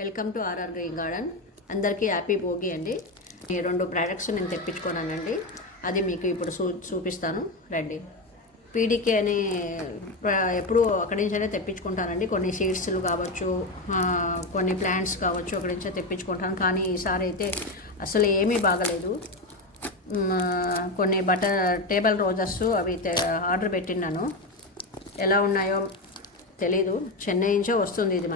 Welcome to RR green garden. అందరికీ happy Bhogi అండి. ఈ 2 ప్రోడక్ట్స్ నేను తెప్పించుకున్నానండి. అది మీకు ఇప్పుడు చూపిస్తాను రండి. పీడికే అని ఎప్పుడు అక్కడి నుంచే తెప్పించుకుంటానండి. కొన్ని సీడ్స్లు కావచ్చు, కొన్ని ప్లాంట్స్ కావచ్చు, అక్కడి నుంచే తెప్పించుకుంటాను. కానీ ఈసారి అయితే అసలు ఏమీ బాగలేదు. కొన్ని టేబుల్ రోజెస్ అవి ఆర్డర్ పెట్టినాను. ఎలా ఉన్నాయో తెలీదు. చెన్నై నుంచే వస్తుంది ఇది.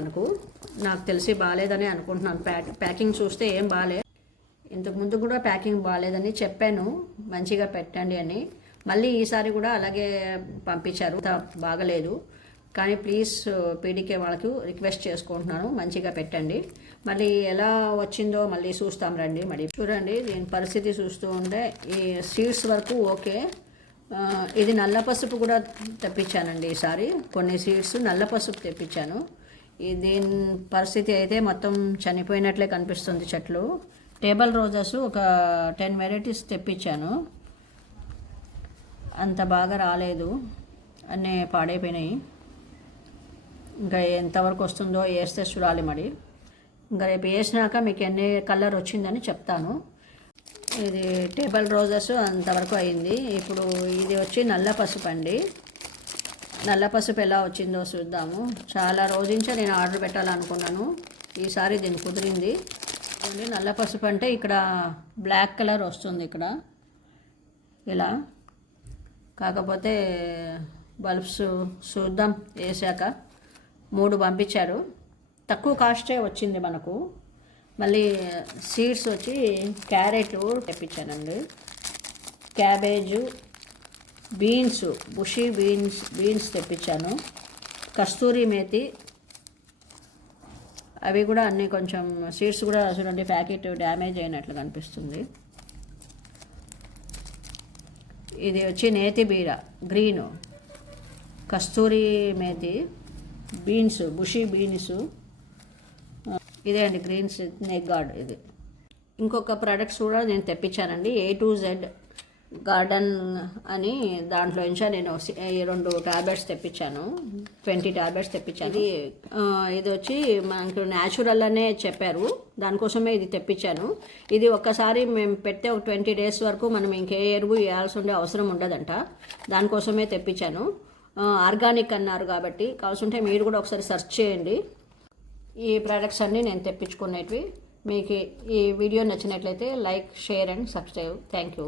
నాకు తెలిసి బాగాలేదని అనుకుంటున్నాను. ప్యాకింగ్ చూస్తే ఏం బాగాలే. ఇంతకుముందు కూడా ప్యాకింగ్ బాగాలేదని చెప్పాను, మంచిగా పెట్టండి అని. మళ్ళీ ఈసారి కూడా అలాగే పంపించారు, బాగలేదు. కానీ ప్లీజ్ పీడికే వాళ్ళకు రిక్వెస్ట్ చేసుకుంటున్నాను, మంచిగా పెట్టండి. మళ్ళీ ఎలా వచ్చిందో మళ్ళీ చూస్తాం రండి. మరి చూడండి, దీని పరిస్థితి చూస్తూ ఉంటే ఈ సీడ్స్ వరకు ఓకే. ఇది నల్ల పసుపు కూడా తెప్పించానండి ఈసారి. కొన్ని సీడ్స్ నల్ల పసుపు తెప్పించాను. దీని పరిస్థితి అయితే మొత్తం చనిపోయినట్లే కనిపిస్తుంది చెట్లు. టేబుల్ రోజెస్ ఒక 10 వెరైటీస్ తెప్పించాను, అంత బాగా రాలేదు, అన్నీ పాడైపోయినాయి. ఇంకా ఎంతవరకు వస్తుందో వేస్తే చూడాలి. మరి ఇంకా రేపు వేసినాక మీకు ఎన్ని కలర్ వచ్చిందని చెప్తాను. ఇది టేబుల్ రోజెస్ అంతవరకు అయింది. ఇప్పుడు ఇది వచ్చి నల్ల పసుపు అండి. నల్ల పసుపు ఎలా వచ్చిందో చూద్దాము. చాలా రోజు నుంచే నేను ఆర్డర్ పెట్టాలనుకున్నాను, ఈసారి దీన్ని కుదిరింది. నల్ల పసుపు అంటే ఇక్కడ బ్లాక్ కలర్ వస్తుంది ఇక్కడ ఇలా. కాకపోతే బల్బ్స్ చూద్దాం వేసాక. 3 పంపించారు, తక్కువ కాస్టే వచ్చింది మనకు. మళ్ళీ సీడ్స్ వచ్చి క్యారెట్ తెప్పించానండి, క్యాబేజు, బీన్స్, బుషీ బీన్స్ తెప్పించాను, కస్తూరి మేతి. అవి కూడా అన్నీ కొంచెం సీడ్స్ కూడా చూడండి, ప్యాకెట్ డ్యామేజ్ అయినట్లు కనిపిస్తుంది. ఇది వచ్చి నేతి బీర గ్రీను, కస్తూరి మేతి, బీన్స్, బుషీ బీన్స్. ఇదే అండి గ్రీన్ స్నేక్ గార్డ్. ఇది ఇంకొక ప్రోడక్ట్స్ కూడా నేను తెప్పించానండి. A to Z గార్డెన్ అని. దాంట్లో నుంచి నేను 2 టాబ్లెట్స్ తెప్పించాను, 20 టాబ్లెట్స్ తెప్పించాను. ఇది వచ్చి మనకు న్యాచురల్ అనే చెప్పారు, దానికోసమే ఇది తెప్పించాను. ఇది ఒక్కసారి మేము పెడితే ఒక 20 డేస్ వరకు మనం ఇంకే ఎరువు వేయాల్సి ఉండే అవసరం ఉండదంట. దానికోసమే తెప్పించాను. ఆర్గానిక్ అన్నారు కాబట్టి కావాల్సింటే మీరు కూడా ఒకసారి సెర్చ్ చేయండి. ఈ ప్రోడక్ట్స్ అన్నీ నేను తెప్పించుకునేటివి. మీకు ఈ వీడియో నచ్చినట్లయితే like, share and subscribe. Thank you.